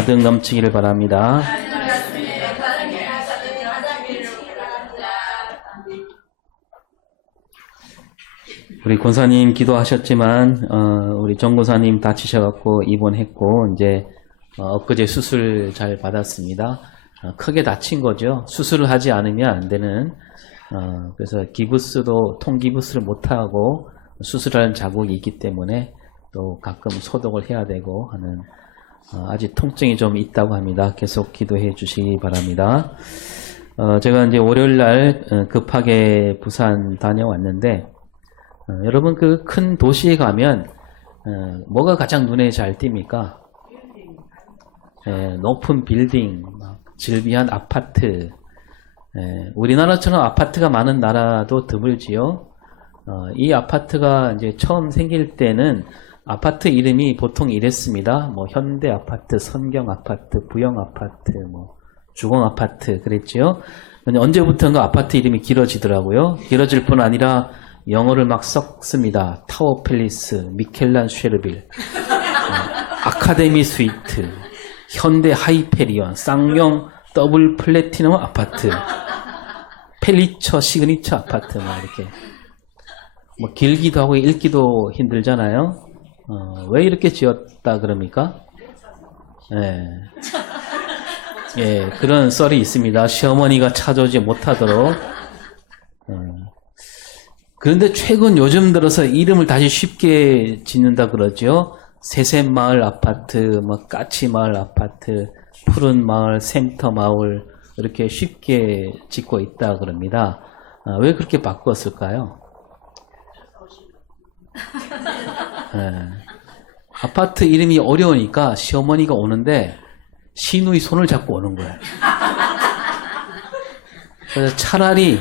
가득 넘치기를 바랍니다. 우리 권사님 기도하셨지만 우리 정 권사님 다치셔갖고 입원했고 이제 엊그제 수술 잘 받았습니다. 크게 다친 거죠. 수술을 하지 않으면 안 되는 그래서 기부스도 통기부스를 못하고 수술하는 자국이 있기 때문에 또 가끔 소독을 해야 되고 하는 아직 통증이 좀 있다고 합니다. 계속 기도해 주시기 바랍니다. 제가 이제 월요일날 급하게 부산 다녀왔는데 여러분 그 큰 도시에 가면 뭐가 가장 눈에 잘 띕니까? 높은 빌딩, 질비한 아파트. 우리나라처럼 아파트가 많은 나라도 드물지요. 이 아파트가 이제 처음 생길 때는 아파트 이름이 보통 이랬습니다. 뭐 현대 아파트, 선경 아파트, 부영 아파트, 뭐 주공 아파트 그랬지요. 언제부턴가 아파트 이름이 길어지더라고요. 길어질 뿐 아니라 영어를 막 섞습니다. 타워 팰리스, 미켈란 쉐르빌, 아카데미 스위트, 현대 하이페리온, 쌍용 더블 플래티넘 아파트, 펠리처 시그니처 아파트, 막 이렇게. 뭐 길기도 하고 읽기도 힘들잖아요. 왜 이렇게 지었다 그럽니까? 예, 그런 썰이 있습니다. 시어머니가 찾아오지 못하도록. 그런데 최근 요즘 들어서 이름을 다시 쉽게 짓는다 그러죠. 새샘마을 아파트, 뭐 까치마을 아파트, 푸른 마을, 샘터 마을 이렇게 쉽게 짓고 있다 그럽니다. 왜 그렇게 바꿨을까요? 아파트 이름이 어려우니까 시어머니가 오는데 시누이 손을 잡고 오는 거예요. 그래서 차라리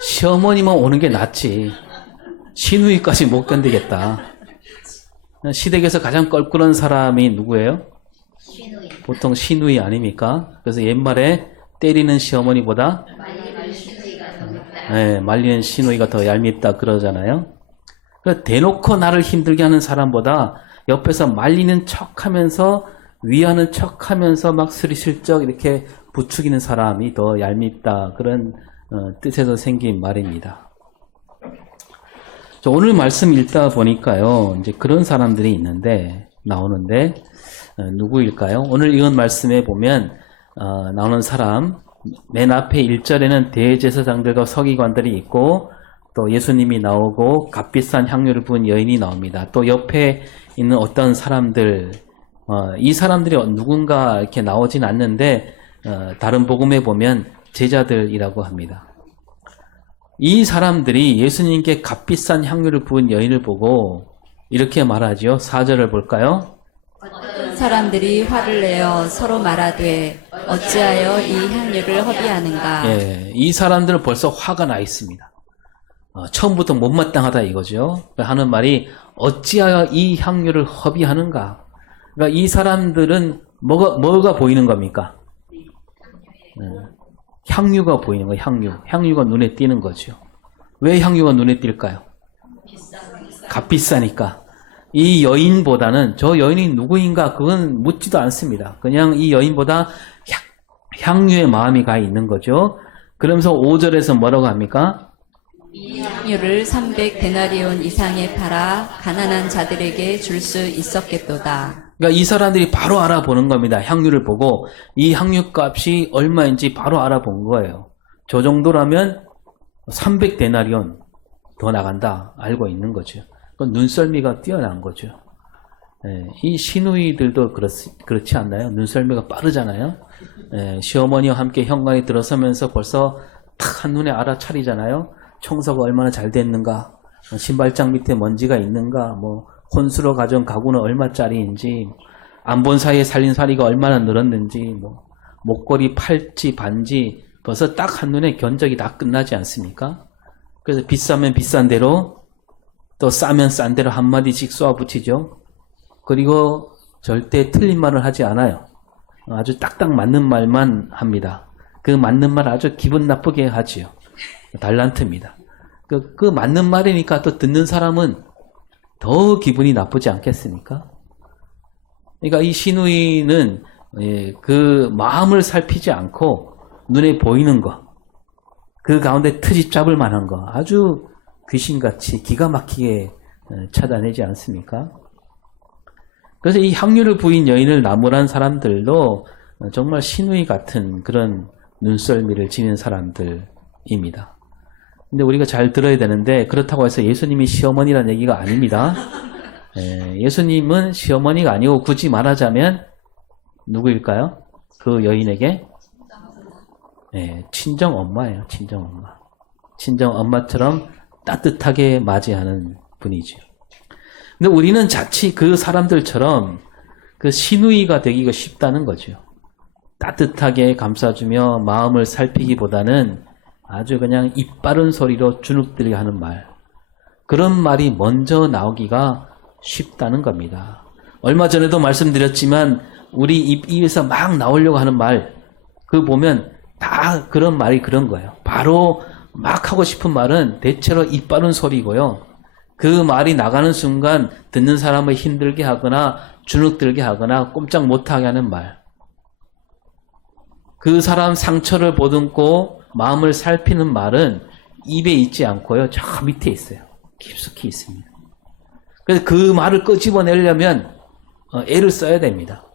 시어머니만 오는 게 낫지 시누이까지 못 견디겠다. 시댁에서 가장 껄끄러운 사람이 누구예요? 시누이. 보통 시누이 아닙니까? 그래서 옛말에 때리는 시어머니보다 말리는 시누이가 더 얄밉다 그러잖아요. 대놓고 나를 힘들게 하는 사람보다 옆에서 말리는 척하면서 위하는 척하면서 막 스리슬쩍 이렇게 부추기는 사람이 더 얄밉다 그런 뜻에서 생긴 말입니다. 오늘 말씀 읽다 보니까요, 이제 그런 사람들이 있는데 나오는데 누구일까요? 오늘 읽은 말씀에 보면 나오는 사람 맨 앞에 1절에는 대제사장들과 서기관들이 있고 또 예수님이 나오고 값비싼 향유를 부은 여인이 나옵니다. 또 옆에 있는 어떤 사람들, 이 사람들이 누군가 이렇게 나오진 않는데 다른 복음에 보면 제자들이라고 합니다. 이 사람들이 예수님께 값비싼 향유를 부은 여인을 보고 이렇게 말하죠. 4절을 볼까요? 어떤 사람들이 화를 내어 서로 말하되 어찌하여 이 향유를 허비하는가. 예, 이 사람들은 벌써 화가 나 있습니다. 처음부터 못마땅하다 이거죠. 하는 말이 어찌하여 이 향유를 허비하는가. 그러니까 이 사람들은 뭐가 보이는 겁니까? 향유가 보이는 거예요. 향유가 눈에 띄는 거죠. 왜 향유가 눈에 띌까요? 값비싸니까. 이 여인보다는 저 여인이 누구인가 그건 묻지도 않습니다. 그냥 이 여인보다 향유의 마음이 가 있는 거죠. 그러면서 5절에서 뭐라고 합니까? 이 향유를 300데나리온 이상에 팔아 가난한 자들에게 줄 수 있었겠도다. 그러니까 이 사람들이 바로 알아보는 겁니다. 향유를 보고 이 향유 값이 얼마인지 바로 알아본 거예요. 저 정도라면 300데나리온 더 나간다 알고 있는 거죠. 그건 눈썰미가 뛰어난 거죠. 이 시누이들도 그렇지 않나요? 눈썰미가 빠르잖아요. 시어머니와 함께 현관에 들어서면서 벌써 탁 한눈에 알아차리잖아요. 청소가 얼마나 잘 됐는가, 신발장 밑에 먼지가 있는가, 뭐 혼수로 가져온 가구는 얼마짜리인지, 안 본 사이에 살림살이가 얼마나 늘었는지, 뭐 목걸이, 팔찌, 반지 벌써 딱 한눈에 견적이 다 끝나지 않습니까? 그래서 비싸면 비싼 대로 또 싸면 싼 대로 한마디씩 쏘아붙이죠. 그리고 절대 틀린 말을 하지 않아요. 아주 딱딱 맞는 말만 합니다. 그 맞는 말 아주 기분 나쁘게 하지요. 달란트입니다. 그 맞는 말이니까 또 듣는 사람은 더 기분이 나쁘지 않겠습니까? 그러니까 이 시누이는 그 마음을 살피지 않고 눈에 보이는 거, 그 가운데 트집 잡을 만한 거 아주 귀신같이 기가 막히게 찾아내지 않습니까? 그래서 이 향유를 부인 여인을 나무란 사람들도 정말 신우이 같은 그런 눈썰미를 지닌 사람들입니다. 근데 우리가 잘 들어야 되는데 그렇다고 해서 예수님이 시어머니라는 얘기가 아닙니다. 예수님은 시어머니가 아니고 굳이 말하자면 누구일까요? 그 여인에게 친정 엄마예요. 친정 엄마. 친정 엄마처럼 따뜻하게 맞이하는 분이죠. 근데 우리는 자칫 그 사람들처럼 그 시누이가 되기가 쉽다는 거죠. 따뜻하게 감싸주며 마음을 살피기보다는 아주 그냥 입 바른 소리로 주눅들게 하는 말. 그런 말이 먼저 나오기가 쉽다는 겁니다. 얼마 전에도 말씀드렸지만 우리 입에서 막 나오려고 하는 말, 그 보면 다 그런 말이 그런 거예요. 바로 막 하고 싶은 말은 대체로 입 바른 소리고요. 그 말이 나가는 순간 듣는 사람을 힘들게 하거나 주눅들게 하거나 꼼짝 못하게 하는 말. 그 사람 상처를 보듬고 마음을 살피는 말은 입에 있지 않고요. 저 밑에 있어요. 깊숙이 있습니다. 그래서 그 말을 끄집어내려면 애를 써야 됩니다.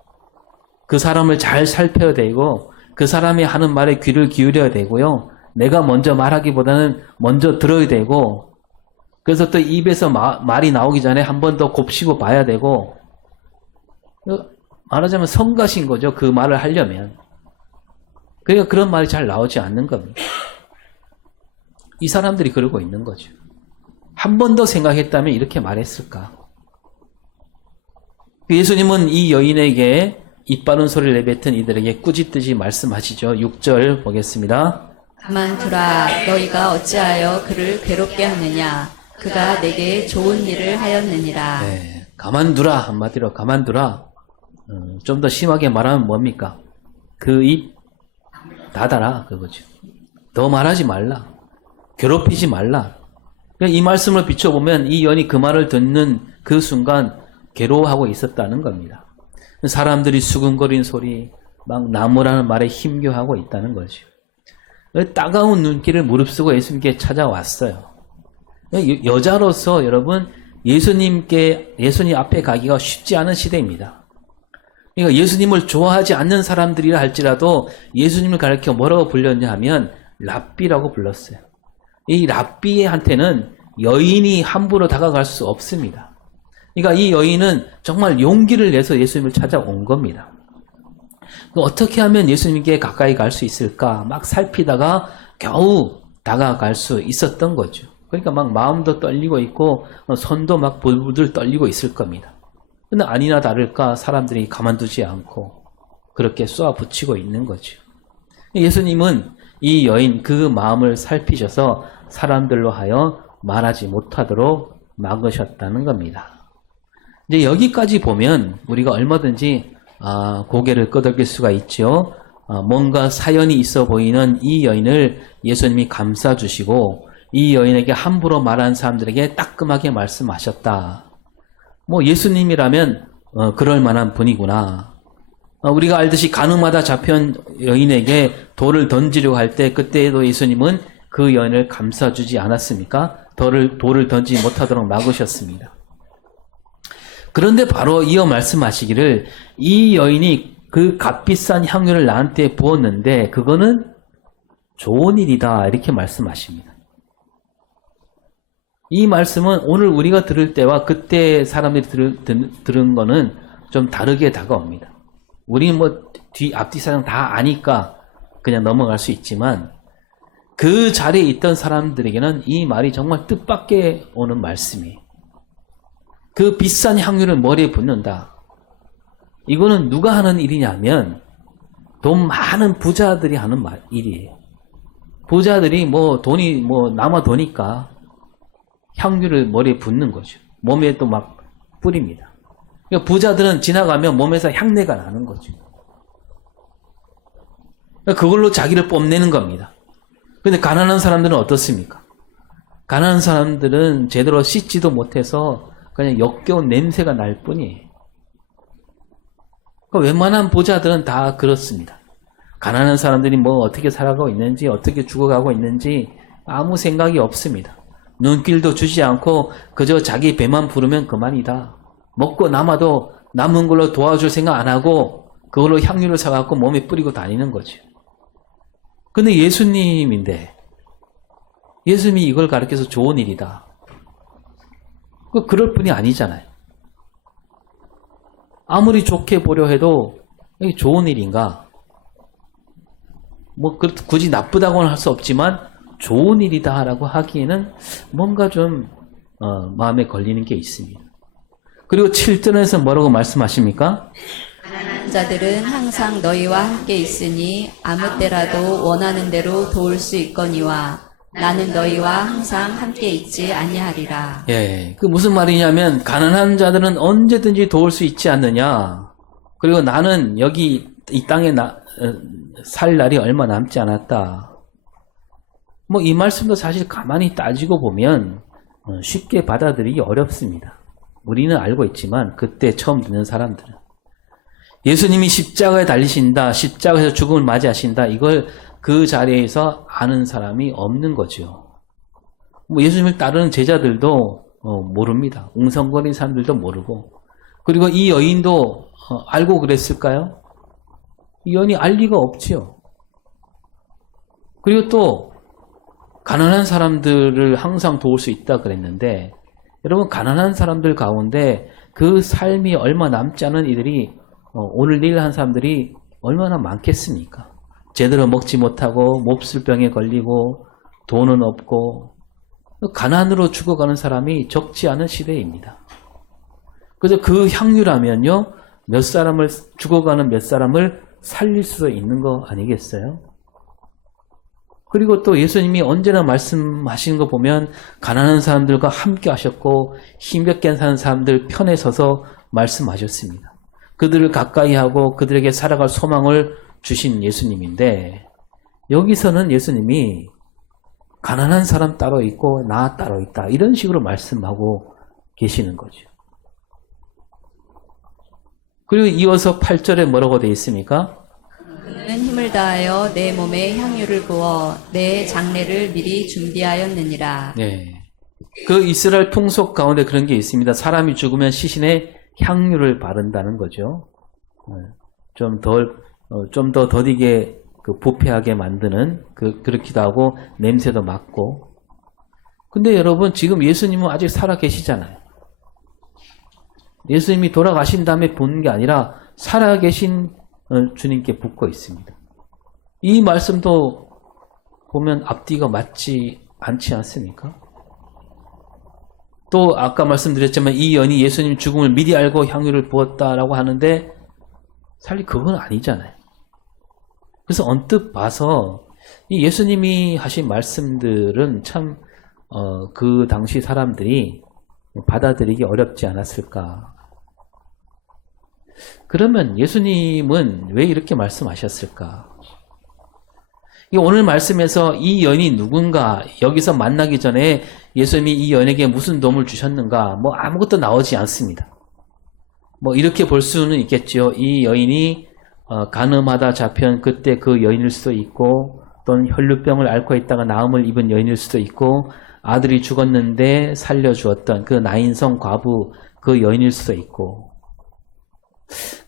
그 사람을 잘 살펴야 되고 그 사람이 하는 말에 귀를 기울여야 되고요. 내가 먼저 말하기보다는 먼저 들어야 되고 그래서 또 입에서 말이 나오기 전에 한 번 더 곱씹어 봐야 되고 말하자면 성가신 거죠. 그 말을 하려면. 그러니까 그런 말이 잘 나오지 않는 겁니다. 이 사람들이 그러고 있는 거죠. 한 번 더 생각했다면 이렇게 말했을까? 예수님은 이 여인에게 입 바른 소리를 내뱉은 이들에게 꾸짖듯이 말씀하시죠. 6절 보겠습니다. 가만두라. 너희가 어찌하여 그를 괴롭게 하느냐. 그가 내게 좋은 일을 하였느니라. 네, 가만두라. 한마디로 가만두라. 좀 더 심하게 말하면 뭡니까? 그 입 닫아라. 그거죠. 더 말하지 말라. 괴롭히지 말라. 이 말씀을 비춰보면 이 여인이 그 말을 듣는 그 순간 괴로워하고 있었다는 겁니다. 사람들이 수근거리는 소리, 막 나무라는 말에 힘겨워하고 있다는 거죠. 따가운 눈길을 무릅쓰고 예수님께 찾아왔어요. 여자로서 여러분 예수님 앞에 가기가 쉽지 않은 시대입니다. 그러니까 예수님을 좋아하지 않는 사람들이라 할지라도 예수님을 가르쳐 뭐라고 불렸냐 하면 랍비라고 불렀어요. 이 랍비한테는 여인이 함부로 다가갈 수 없습니다. 그러니까 이 여인은 정말 용기를 내서 예수님을 찾아온 겁니다. 어떻게 하면 예수님께 가까이 갈 수 있을까? 막 살피다가 겨우 다가갈 수 있었던 거죠. 그러니까 막 마음도 떨리고 있고 손도 막 부들부들 떨리고 있을 겁니다. 근데 아니나 다를까 사람들이 가만두지 않고 그렇게 쏘아붙이고 있는 거죠. 예수님은 이 여인 그 마음을 살피셔서 사람들로 하여 말하지 못하도록 막으셨다는 겁니다. 이제 여기까지 보면 우리가 얼마든지 고개를 끄덕일 수가 있죠. 뭔가 사연이 있어 보이는 이 여인을 예수님이 감싸주시고 이 여인에게 함부로 말한 사람들에게 따끔하게 말씀하셨다. 뭐 예수님이라면 그럴 만한 분이구나. 우리가 알듯이 가늠하다 잡혀온 여인에게 돌을 던지려고 할 때 그때에도 예수님은 그 여인을 감싸주지 않았습니까? 돌을 던지지 못하도록 막으셨습니다. 그런데 바로 이어 말씀하시기를 이 여인이 그 값비싼 향유를 나한테 부었는데 그거는 좋은 일이다 이렇게 말씀하십니다. 이 말씀은 오늘 우리가 들을 때와 그때 사람들이 들은 거는 좀 다르게 다가옵니다. 우리는 뭐 앞뒤 사정 다 아니까 그냥 넘어갈 수 있지만 그 자리에 있던 사람들에게는 이 말이 정말 뜻밖의 오는 말씀이에요. 그 비싼 향유를 머리에 붓는다. 이거는 누가 하는 일이냐면 돈 많은 부자들이 하는 일이에요. 부자들이 뭐 돈이 뭐 남아 도니까 향유를 머리에 붓는 거죠. 몸에 또 막 뿌립니다. 그러니까 부자들은 지나가면 몸에서 향내가 나는 거죠. 그러니까 그걸로 자기를 뽐내는 겁니다. 그런데 가난한 사람들은 어떻습니까? 가난한 사람들은 제대로 씻지도 못해서 그냥 역겨운 냄새가 날 뿐이에요. 그러니까 웬만한 부자들은 다 그렇습니다. 가난한 사람들이 뭐 어떻게 살아가고 있는지, 어떻게 죽어가고 있는지 아무 생각이 없습니다. 눈길도 주지 않고 그저 자기 배만 부르면 그만이다. 먹고 남아도 남은 걸로 도와줄 생각 안 하고 그걸로 향유를 사갖고 몸에 뿌리고 다니는 거죠. 근데 예수님인데 예수님이 이걸 가르쳐서 좋은 일이다. 그럴 뿐이 아니잖아요. 아무리 좋게 보려 해도 이게 좋은 일인가? 뭐 굳이 나쁘다고는 할 수 없지만 좋은 일이다라고 하기에는 뭔가 좀 마음에 걸리는 게 있습니다. 그리고 7절에서 뭐라고 말씀하십니까? 가난한 자들은 항상 너희와 함께 있으니 아무 때라도 원하는 대로 도울 수 있거니와 나는 너희와 항상 함께 있지 아니하리라. 예, 그 무슨 말이냐면 가난한 자들은 언제든지 도울 수 있지 않느냐. 그리고 나는 여기 이 땅에 살 날이 얼마 남지 않았다. 뭐 이 말씀도 사실 가만히 따지고 보면 쉽게 받아들이기 어렵습니다. 우리는 알고 있지만 그때 처음 듣는 사람들은 예수님이 십자가에 달리신다, 십자가에서 죽음을 맞이하신다, 이걸 그 자리에서 아는 사람이 없는 거죠. 뭐 예수님을 따르는 제자들도 모릅니다. 웅성거리는 사람들도 모르고. 그리고 이 여인도 알고 그랬을까요? 이 여인이 알 리가 없지요. 그리고 또 가난한 사람들을 항상 도울 수 있다 그랬는데 여러분 가난한 사람들 가운데 그 삶이 얼마 남지 않은 이들이 오늘 내일 한 사람들이 얼마나 많겠습니까? 제대로 먹지 못하고 몹쓸 병에 걸리고 돈은 없고 가난으로 죽어가는 사람이 적지 않은 시대입니다. 그래서 그 향유라면요 몇 사람을 죽어가는 몇 사람을 살릴 수 있는 거 아니겠어요? 그리고 또 예수님이 언제나 말씀하시는 거 보면 가난한 사람들과 함께 하셨고 힘겹게 사는 사람들 편에 서서 말씀하셨습니다. 그들을 가까이 하고 그들에게 살아갈 소망을 주신 예수님인데 여기서는 예수님이 가난한 사람 따로 있고 나 따로 있다 이런 식으로 말씀하고 계시는 거죠. 그리고 이어서 8절에 뭐라고 되어 있습니까? 그는 힘을 다하여 내 몸에 향유를 부어 내 장례를 미리 준비하였느니라. 네. 그 이스라엘 풍속 가운데 그런 게 있습니다. 사람이 죽으면 시신에 향유를 바른다는 거죠. 좀 더 더디게 부패하게 만드는 그렇기도 하고 냄새도 맡고. 근데 여러분 지금 예수님은 아직 살아 계시잖아요. 예수님이 돌아가신 다음에 본 게 아니라 살아계신 주님께 붙고 있습니다. 이 말씀도 보면 앞뒤가 맞지 않지 않습니까? 또 아까 말씀드렸지만 이 여인이 예수님 죽음을 미리 알고 향유를 부었다라고 하는데 사실 그건 아니잖아요. 그래서 언뜻 봐서 이 예수님이 하신 말씀들은 참 그 당시 사람들이 받아들이기 어렵지 않았을까. 그러면 예수님은 왜 이렇게 말씀하셨을까? 오늘 말씀에서 이 여인이 누군가, 여기서 만나기 전에 예수님이 이 여인에게 무슨 도움을 주셨는가, 뭐 아무것도 나오지 않습니다. 뭐 이렇게 볼 수는 있겠죠. 이 여인이 간음하다 잡힌 그때 그 여인일 수도 있고, 또는 혈루병을 앓고 있다가 나음을 입은 여인일 수도 있고, 아들이 죽었는데 살려주었던 그 나인성 과부 그 여인일 수도 있고.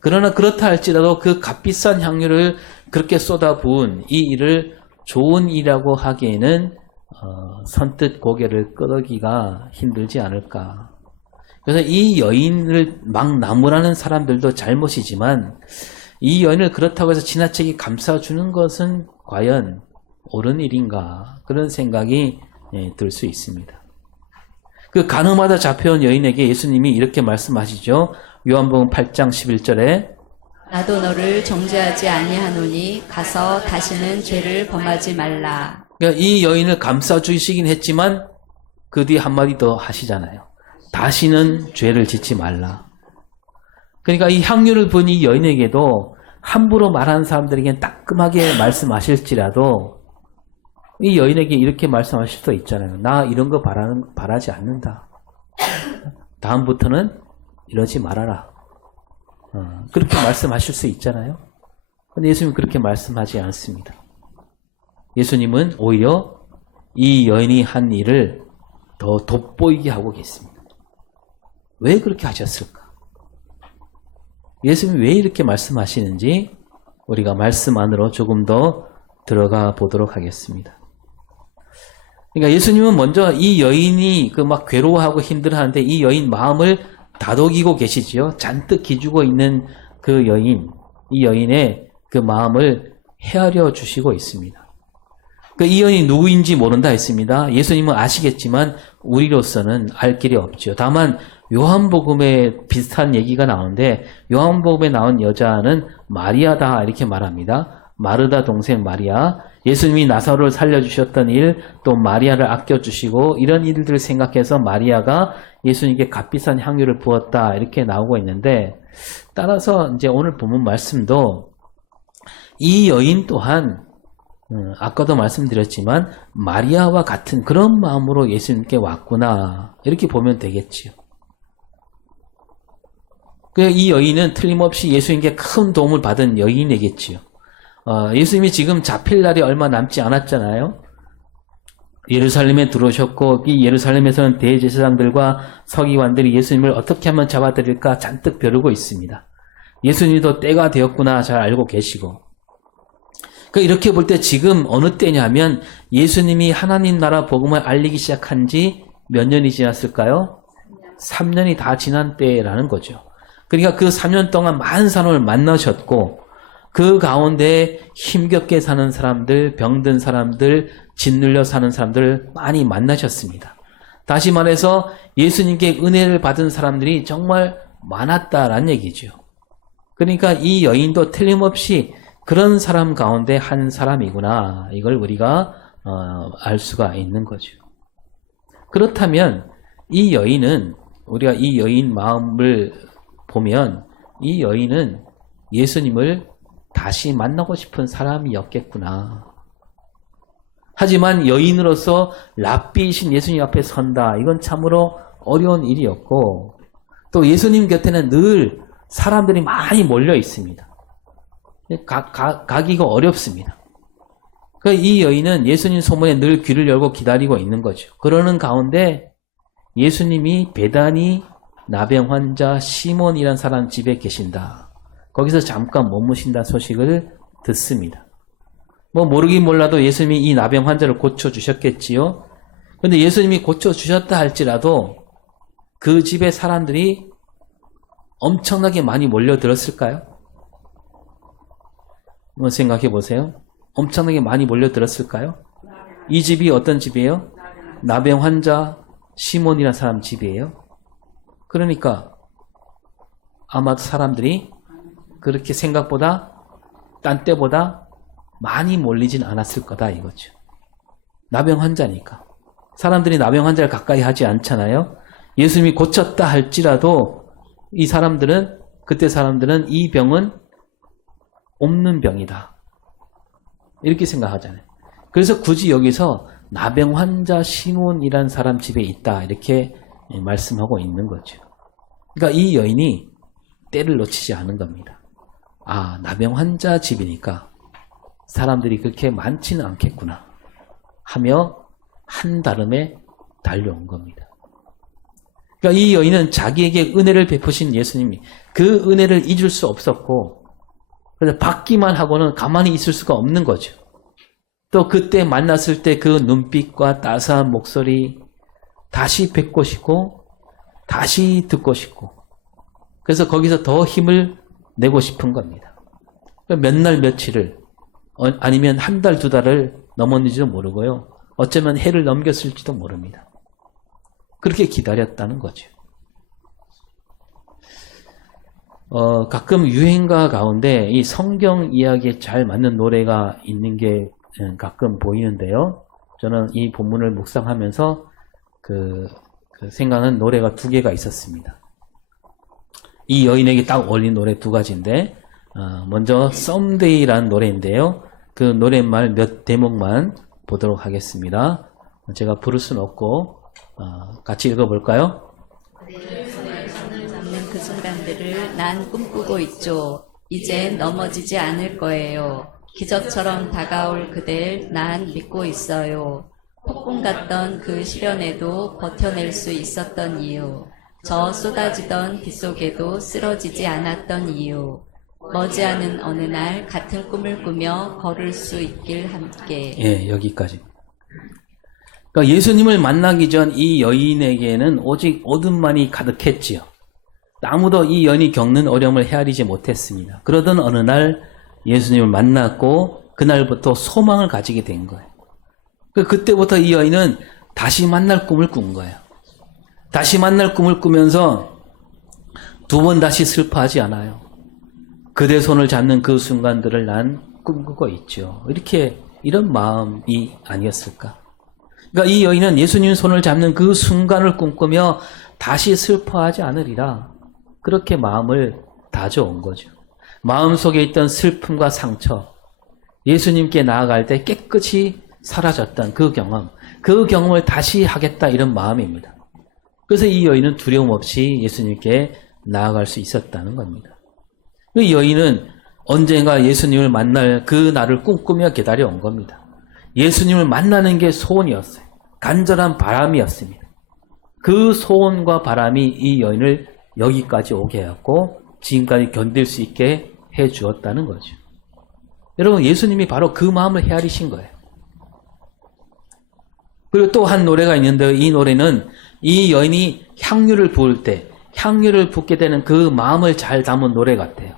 그러나 그렇다 할지라도 그 값비싼 향유를 그렇게 쏟아부은 이 일을 좋은 일이라고 하기에는 선뜻 고개를 끄덕이기가 힘들지 않을까. 그래서 이 여인을 막 나무라는 사람들도 잘못이지만 이 여인을 그렇다고 해서 지나치게 감싸주는 것은 과연 옳은 일인가, 그런 생각이 들 수 있습니다. 그 간음하다 잡혀온 여인에게 예수님이 이렇게 말씀하시죠. 요한복음 8장 11절에 나도 너를 정죄하지 아니하노니 가서 다시는 죄를 범하지 말라. 그러니까 이 여인을 감싸주시긴 했지만 그 뒤에 한마디 더 하시잖아요. 다시는 죄를 짓지 말라. 그러니까 이 향유를 본 이 여인에게도 함부로 말하는 사람들에게는 따끔하게 말씀하실지라도 이 여인에게 이렇게 말씀하실 수도 있잖아요. 나 이런 거 바라지 않는다. 다음부터는 이러지 말아라. 그렇게 말씀하실 수 있잖아요. 근데 예수님은 그렇게 말씀하지 않습니다. 예수님은 오히려 이 여인이 한 일을 더 돋보이게 하고 계십니다. 왜 그렇게 하셨을까? 예수님이 왜 이렇게 말씀하시는지 우리가 말씀 안으로 조금 더 들어가 보도록 하겠습니다. 그러니까 예수님은 먼저 이 여인이 그 막 괴로워하고 힘들어하는데 이 여인 마음을 다독이고 계시지요. 잔뜩 기죽어 있는 그 여인, 이 여인의 그 마음을 헤아려 주시고 있습니다. 이 여인이 누구인지 모른다 했습니다. 예수님은 아시겠지만 우리로서는 알 길이 없죠. 다만 요한복음에 비슷한 얘기가 나오는데 요한복음에 나온 여자는 마리아다 이렇게 말합니다. 마르다 동생 마리아, 예수님이 나사로를 살려주셨던 일, 또 마리아를 아껴주시고 이런 일들을 생각해서 마리아가 예수님께 값비싼 향유를 부었다 이렇게 나오고 있는데, 따라서 이제 오늘 본문 말씀도 이 여인 또한 아까도 말씀드렸지만 마리아와 같은 그런 마음으로 예수님께 왔구나 이렇게 보면 되겠지요. 이 여인은 틀림없이 예수님께 큰 도움을 받은 여인이겠지요. 예수님이 지금 잡힐 날이 얼마 남지 않았잖아요. 예루살렘에 들어오셨고 이 예루살렘에서는 대제사장들과 서기관들이 예수님을 어떻게 하면 잡아들일까 잔뜩 벼르고 있습니다. 예수님도 때가 되었구나 잘 알고 계시고, 이렇게 볼 때 지금 어느 때냐면 예수님이 하나님 나라 복음을 알리기 시작한 지 몇 년이 지났을까요? 3년이 다 지난 때라는 거죠. 그러니까 그 3년 동안 많은 사람을 만나셨고 그 가운데 힘겹게 사는 사람들, 병든 사람들, 짓눌려 사는 사람들 많이 만나셨습니다. 다시 말해서 예수님께 은혜를 받은 사람들이 정말 많았다라는 얘기죠. 그러니까 이 여인도 틀림없이 그런 사람 가운데 한 사람이구나. 이걸 우리가 알 수가 있는 거죠. 그렇다면 이 여인은, 우리가 이 여인 마음을 보면 이 여인은 예수님을 다시 만나고 싶은 사람이었겠구나. 하지만 여인으로서 랍비이신 예수님 앞에 선다. 이건 참으로 어려운 일이었고, 또 예수님 곁에는 늘 사람들이 많이 몰려 있습니다. 가기가 어렵습니다. 이 여인은 예수님 소문에 늘 귀를 열고 기다리고 있는 거죠. 그러는 가운데 예수님이 베다니 나병 환자 시몬이라는 사람 집에 계신다. 거기서 잠깐 머무신다 소식을 듣습니다. 모르긴 몰라도 예수님이 이 나병 환자를 고쳐주셨겠지요. 그런데 예수님이 고쳐주셨다 할지라도 그 집에 사람들이 엄청나게 많이 몰려들었을까요? 한번 생각해 보세요. 엄청나게 많이 몰려들었을까요? 이 집이 어떤 집이에요? 나병 환자 시몬이라는 사람 집이에요. 그러니까 아마 사람들이 그렇게 생각보다 딴 때보다 많이 몰리진 않았을 거다 이거죠. 나병 환자니까. 사람들이 나병 환자를 가까이 하지 않잖아요. 예수님이 고쳤다 할지라도 이 사람들은, 그때 사람들은 이 병은 없는 병이다 이렇게 생각하잖아요. 그래서 굳이 여기서 나병 환자 시몬이라는 사람 집에 있다 이렇게 말씀하고 있는 거죠. 그러니까 이 여인이 때를 놓치지 않은 겁니다. 아, 나병 환자 집이니까 사람들이 그렇게 많지는 않겠구나 하며 한달음에 달려온 겁니다. 그러니까 이 여인은 자기에게 은혜를 베푸신 예수님이 그 은혜를 잊을 수 없었고, 그래서 받기만 하고는 가만히 있을 수가 없는 거죠. 또 그때 만났을 때 그 눈빛과 따스한 목소리 다시 뵙고 싶고 다시 듣고 싶고, 그래서 거기서 더 힘을 내고 싶은 겁니다. 몇 날 며칠을, 아니면 한 달, 두 달을 넘었는지도 모르고요. 어쩌면 해를 넘겼을지도 모릅니다. 그렇게 기다렸다는 거죠. 가끔 유행가 가운데 이 성경 이야기에 잘 맞는 노래가 있는 게 가끔 보이는데요. 저는 이 본문을 묵상하면서 생각하는 노래가 두 개가 있었습니다. 이 여인에게 딱 어울리는 노래 두 가지인데, 먼저 Someday라는 노래인데요. 그 노랫말 몇 대목만 보도록 하겠습니다. 제가 부를 수는 없고 같이 읽어볼까요? 손을 잡는 그 순간들을 난 꿈꾸고 있죠. 이젠 넘어지지 않을 거예요. 기적처럼 다가올 그댈 난 믿고 있어요. 폭풍 같던 그 시련에도 버텨낼 수 있었던 이유. 저 쏟아지던 빗속에도 쓰러지지 않았던 이유. 머지않은 어느 날 같은 꿈을 꾸며 걸을 수 있길 함께. 예, 여기까지. 그러니까 예수님을 만나기 전 이 여인에게는 오직 어둠만이 가득했지요. 아무도 이 여인이 겪는 어려움을 헤아리지 못했습니다. 그러던 어느 날 예수님을 만났고 그날부터 소망을 가지게 된 거예요. 그때부터 이 여인은 다시 만날 꿈을 꾼 거예요. 다시 만날 꿈을 꾸면서 두 번 다시 슬퍼하지 않아요. 그대 손을 잡는 그 순간들을 난 꿈꾸고 있죠. 이런 마음이 아니었을까? 그러니까 이 여인은 예수님 손을 잡는 그 순간을 꿈꾸며 다시 슬퍼하지 않으리라. 그렇게 마음을 다져온 거죠. 마음속에 있던 슬픔과 상처, 예수님께 나아갈 때 깨끗이 사라졌던 그 경험을 다시 하겠다 이런 마음입니다. 그래서 이 여인은 두려움 없이 예수님께 나아갈 수 있었다는 겁니다. 이 여인은 언젠가 예수님을 만날 그 날을 꿈꾸며 기다려온 겁니다. 예수님을 만나는 게 소원이었어요. 간절한 바람이었습니다. 그 소원과 바람이 이 여인을 여기까지 오게 해왔고 지금까지 견딜 수 있게 해주었다는 거죠. 여러분, 예수님이 바로 그 마음을 헤아리신 거예요. 그리고 또 한 노래가 있는데 이 노래는 이 여인이 향유를 부을 때 향유를 붓게 되는 그 마음을 잘 담은 노래 같아요.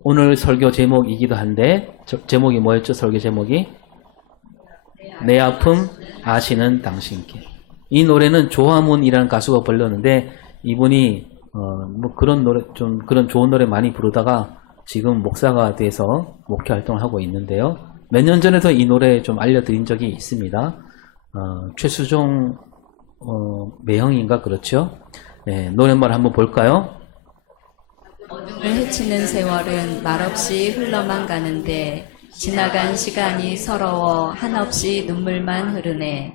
오늘 설교 제목이기도 한데 제목이 뭐였죠? 설교 제목이? 내 아픔 아시는 당신께. 이 노래는 조화문이라는 가수가 불렀는데 이분이 그런 노래 그런 좋은 노래 많이 부르다가 지금 목사가 돼서 목회 활동을 하고 있는데요. 몇 년 전에도 이 노래 좀 알려드린 적이 있습니다. 최수종 매형인가 그렇죠? 네, 노랫말 한번 볼까요? 어둠을 헤치는 세월은 말없이 흘러만 가는데 지나간 시간이 서러워 한없이 눈물만 흐르네.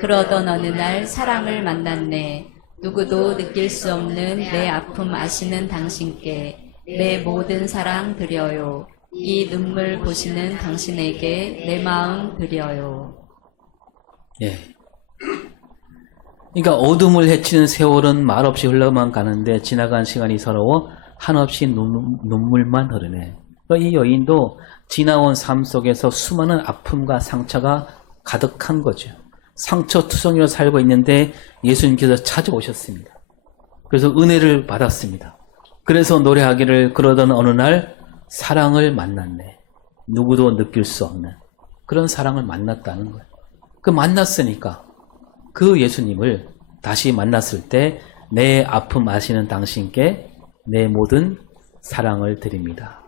그러던 어느 날 사랑을 만났네. 누구도 느낄 수 없는 내 아픔 아시는 당신께 내 모든 사랑 드려요. 이 눈물 보시는 당신에게 내 마음 드려요. 예. 그러니까 어둠을 헤치는 세월은 말없이 흘러만 가는데 지나간 시간이 서러워 한없이 눈물만 흐르네. 그러니까 이 여인도 지나온 삶 속에서 수많은 아픔과 상처가 가득한 거죠. 상처투성이로 살고 있는데 예수님께서 찾아오셨습니다. 그래서 은혜를 받았습니다. 그래서 노래하기를 그러던 어느 날 사랑을 만났네. 누구도 느낄 수 없는 그런 사랑을 만났다는 거예요. 그 만났으니까 그 예수님을 다시 만났을 때 내 아픔 아시는 당신께 내 모든 사랑을 드립니다.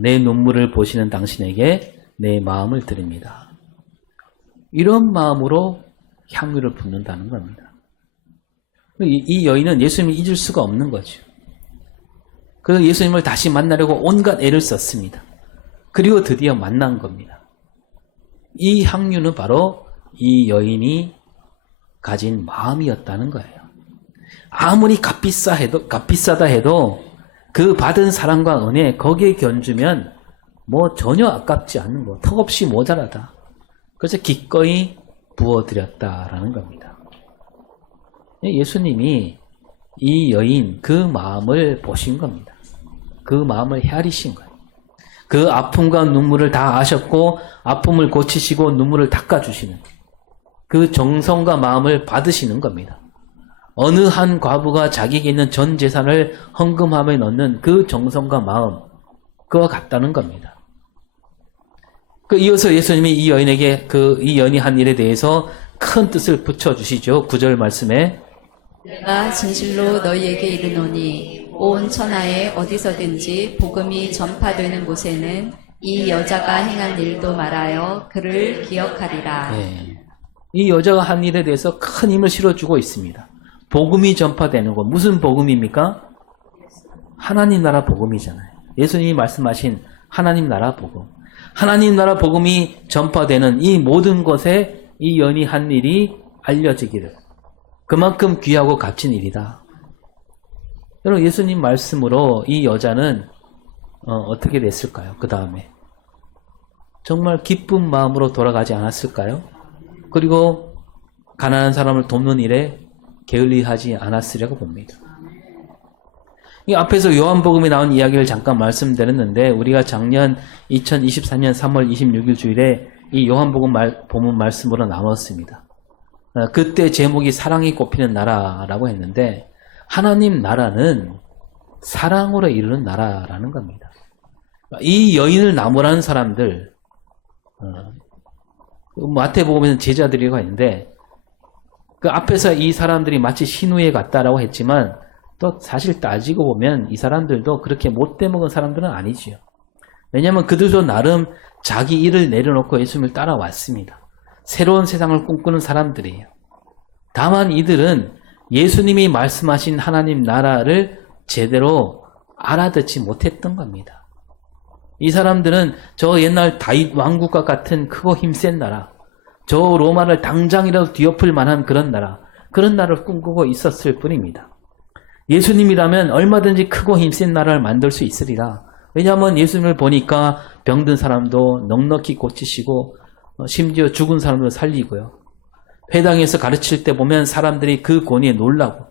내 눈물을 보시는 당신에게 내 마음을 드립니다. 이런 마음으로 향유를 붓는다는 겁니다. 이 여인은 예수님을 잊을 수가 없는 거죠. 그래서 예수님을 다시 만나려고 온갖 애를 썼습니다. 그리고 드디어 만난 겁니다. 이 향유는 바로 이 여인이 가진 마음이었다는 거예요. 아무리 값비싸다 해도 그 받은 사랑과 은혜 거기에 견주면 뭐 전혀 아깝지 않는 거, 턱없이 모자라다. 그래서 기꺼이 부어드렸다라는 겁니다. 예수님이 이 여인 그 마음을 보신 겁니다. 그 마음을 헤아리신 거예요. 그 아픔과 눈물을 다 아셨고 아픔을 고치시고 눈물을 닦아주시는 그 정성과 마음을 받으시는 겁니다. 어느 한 과부가 자기에게 있는 전 재산을 헌금함에 넣는 그 정성과 마음, 그와 같다는 겁니다. 이어서 예수님이 이 여인에게 이 여인이 한 일에 대해서 큰 뜻을 붙여주시죠. 9절 말씀에 내가 진실로 너희에게 이르노니 온 천하에 어디서든지 복음이 전파되는 곳에는 이 여자가 행한 일도 말하여 그를 기억하리라. 네. 이 여자가 한 일에 대해서 큰 힘을 실어주고 있습니다. 복음이 전파되는 곳. 무슨 복음입니까? 하나님 나라 복음이잖아요. 예수님이 말씀하신 하나님 나라 복음. 하나님 나라 복음이 전파되는 이 모든 것에 이 여인이 한 일이 알려지기를. 그만큼 귀하고 값진 일이다. 여러분 예수님 말씀으로 이 여자는 어떻게 됐을까요? 그 다음에 정말 기쁜 마음으로 돌아가지 않았을까요? 그리고 가난한 사람을 돕는 일에 게을리하지 않았으려고 봅니다. 이 앞에서 요한복음에 나온 이야기를 잠깐 말씀드렸는데 우리가 작년 2024년 3월 26일 주일에 이 요한복음 본문 말씀으로 나눴습니다. 그때 제목이 사랑이 꽃피는 나라라고 했는데 하나님 나라는 사랑으로 이루는 나라라는 겁니다. 이 여인을 나무라는 사람들 마태복음에는 제자들이가 있는데 그 앞에서 이 사람들이 마치 신우에 같다라고 했지만 또 사실 따지고 보면 이 사람들도 그렇게 못돼 먹은 사람들은 아니지요. 왜냐하면 그들도 나름 자기 일을 내려놓고 예수님을 따라왔습니다. 새로운 세상을 꿈꾸는 사람들이에요. 다만 이들은 예수님이 말씀하신 하나님 나라를 제대로 알아듣지 못했던 겁니다. 이 사람들은 저 옛날 다윗 왕국과 같은 크고 힘센 나라, 저 로마를 당장이라도 뒤엎을 만한 그런 나라를 꿈꾸고 있었을 뿐입니다. 예수님이라면 얼마든지 크고 힘센 나라를 만들 수 있으리라. 왜냐하면 예수님을 보니까 병든 사람도 넉넉히 고치시고 심지어 죽은 사람도 살리고요. 회당에서 가르칠 때 보면 사람들이 그 권위에 놀라고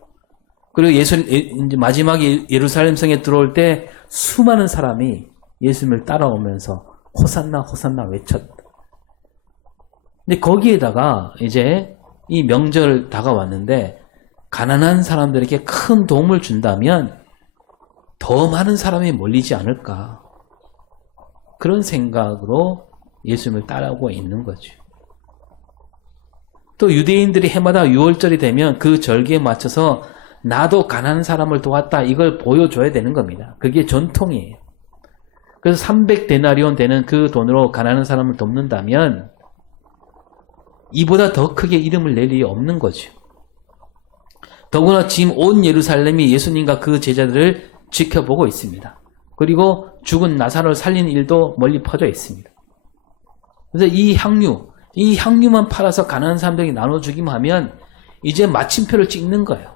그리고 이제 마지막에 예루살렘 성에 들어올 때 수많은 사람이 예수님을 따라오면서 호산나 호산나 외쳤다. 근데 거기에다가 이제 이 명절 다가왔는데 가난한 사람들에게 큰 도움을 준다면 더 많은 사람이 몰리지 않을까. 그런 생각으로 예수님을 따라오고 있는 거죠. 또 유대인들이 해마다 6월절이 되면 그 절기에 맞춰서 나도 가난한 사람을 도왔다 이걸 보여줘야 되는 겁니다. 그게 전통이에요. 그래서 300데나리온 되는 그 돈으로 가난한 사람을 돕는다면 이보다 더 크게 이름을 낼 일이 없는 거죠. 더구나 지금 온 예루살렘이 예수님과 그 제자들을 지켜보고 있습니다. 그리고 죽은 나사로를 살린 일도 멀리 퍼져 있습니다. 그래서 이 향유만 팔아서 가난한 사람들에게 나눠주기만 하면 이제 마침표를 찍는 거예요.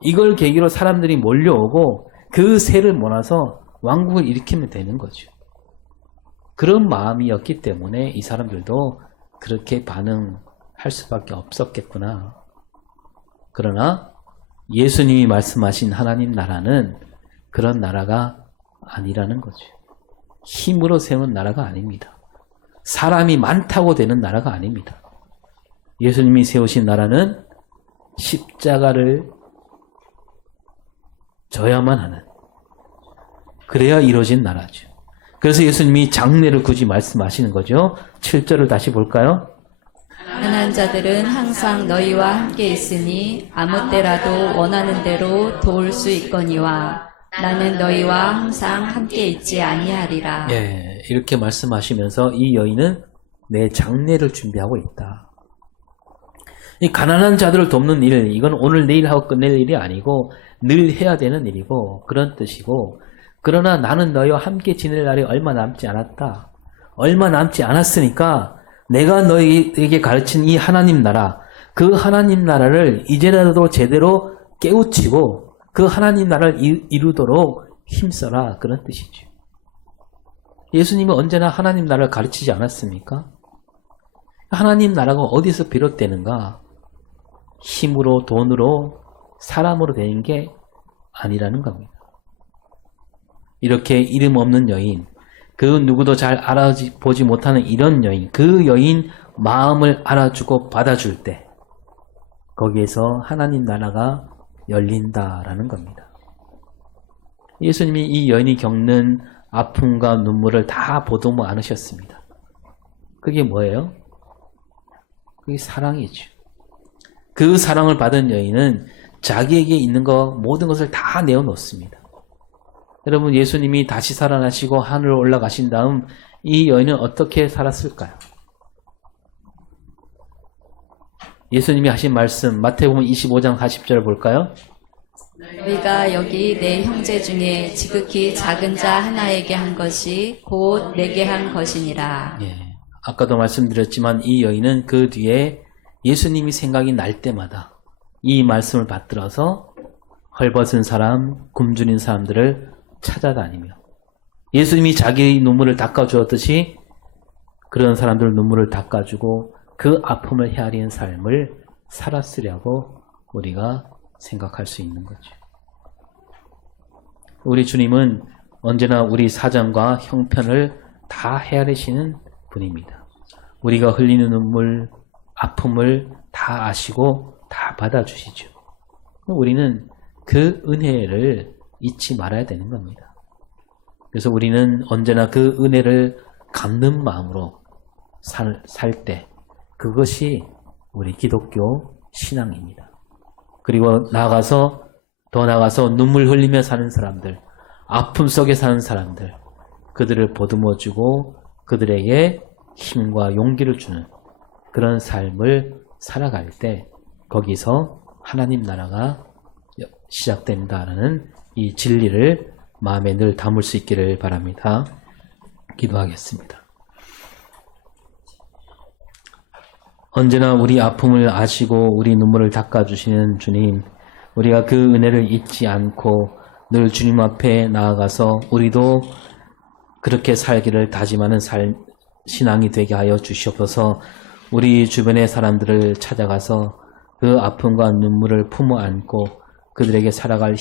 이걸 계기로 사람들이 몰려오고 그 세를 모아서 왕국을 일으키면 되는 거죠. 그런 마음이었기 때문에 이 사람들도 그렇게 반응할 수밖에 없었겠구나. 그러나 예수님이 말씀하신 하나님 나라는 그런 나라가 아니라는 거죠. 힘으로 세우는 나라가 아닙니다. 사람이 많다고 되는 나라가 아닙니다. 예수님이 세우신 나라는 십자가를 져야만 하는, 그래야 이루어진 나라죠. 그래서 예수님이 장례를 굳이 말씀하시는 거죠. 7절을 다시 볼까요? 가난한 자들은 항상 너희와 함께 있으니 아무 때라도 원하는 대로 도울 수 있거니와 나는 너희와 항상 함께 있지 아니하리라. 예, 이렇게 말씀하시면서 이 여인은 내 장례를 준비하고 있다. 이 가난한 자들을 돕는 일, 이건 오늘 내일 하고 끝낼 일이 아니고 늘 해야 되는 일이고 그런 뜻이고, 그러나 나는 너희와 함께 지낼 날이 얼마 남지 않았다. 얼마 남지 않았으니까 내가 너희에게 가르친 이 하나님 나라, 그 하나님 나라를 이제라도 제대로 깨우치고 그 하나님 나라를 이루도록 힘써라, 그런 뜻이죠. 예수님은 언제나 하나님 나라를 가르치지 않았습니까? 하나님 나라가 어디서 비롯되는가? 힘으로, 돈으로, 사람으로 되는 게 아니라는 겁니다. 이렇게 이름 없는 여인, 그 누구도 잘 알아보지 못하는 이런 여인, 그 여인 마음을 알아주고 받아줄 때 거기에서 하나님 나라가 열린다라는 겁니다. 예수님이 이 여인이 겪는 아픔과 눈물을 다 보도 않으셨습니다. 그게 뭐예요? 그게 사랑이죠. 그 사랑을 받은 여인은 자기에게 있는 것, 모든 것을 다 내어놓습니다. 여러분, 예수님이 다시 살아나시고 하늘로 올라가신 다음 이 여인은 어떻게 살았을까요? 예수님이 하신 말씀, 마태복음 25장 40절 볼까요? 너희가 여기 내 형제 중에 지극히 작은 자 하나에게 한 것이 곧 내게 한 것이니라. 예, 아까도 말씀드렸지만 이 여인은 그 뒤에 예수님이 생각이 날 때마다 이 말씀을 받들어서 헐벗은 사람, 굶주린 사람들을 찾아다니며 예수님이 자기 눈물을 닦아주었듯이 그런 사람들 눈물을 닦아주고 그 아픔을 헤아리는 삶을 살았으려고 우리가 생각할 수 있는 거죠. 우리 주님은 언제나 우리 사정과 형편을 다 헤아리시는 분입니다. 우리가 흘리는 눈물, 아픔을 다 아시고 다 받아주시죠. 우리는 그 은혜를 잊지 말아야 되는 겁니다. 그래서 우리는 언제나 그 은혜를 갚는 마음으로 살 때 그것이 우리 기독교 신앙입니다. 그리고 더 나아가서 눈물 흘리며 사는 사람들, 아픔 속에 사는 사람들, 그들을 보듬어주고 그들에게 힘과 용기를 주는 그런 삶을 살아갈 때 거기서 하나님 나라가 시작된다라는 이 진리를 마음에 늘 담을 수 있기를 바랍니다. 기도하겠습니다. 언제나 우리 아픔을 아시고 우리 눈물을 닦아주시는 주님, 우리가 그 은혜를 잊지 않고 늘 주님 앞에 나아가서 우리도 그렇게 살기를 다짐하는 신앙이 되게 하여 주시옵소서. 우리 주변의 사람들을 찾아가서 그 아픔과 눈물을 품어 안고 그들에게 살아갈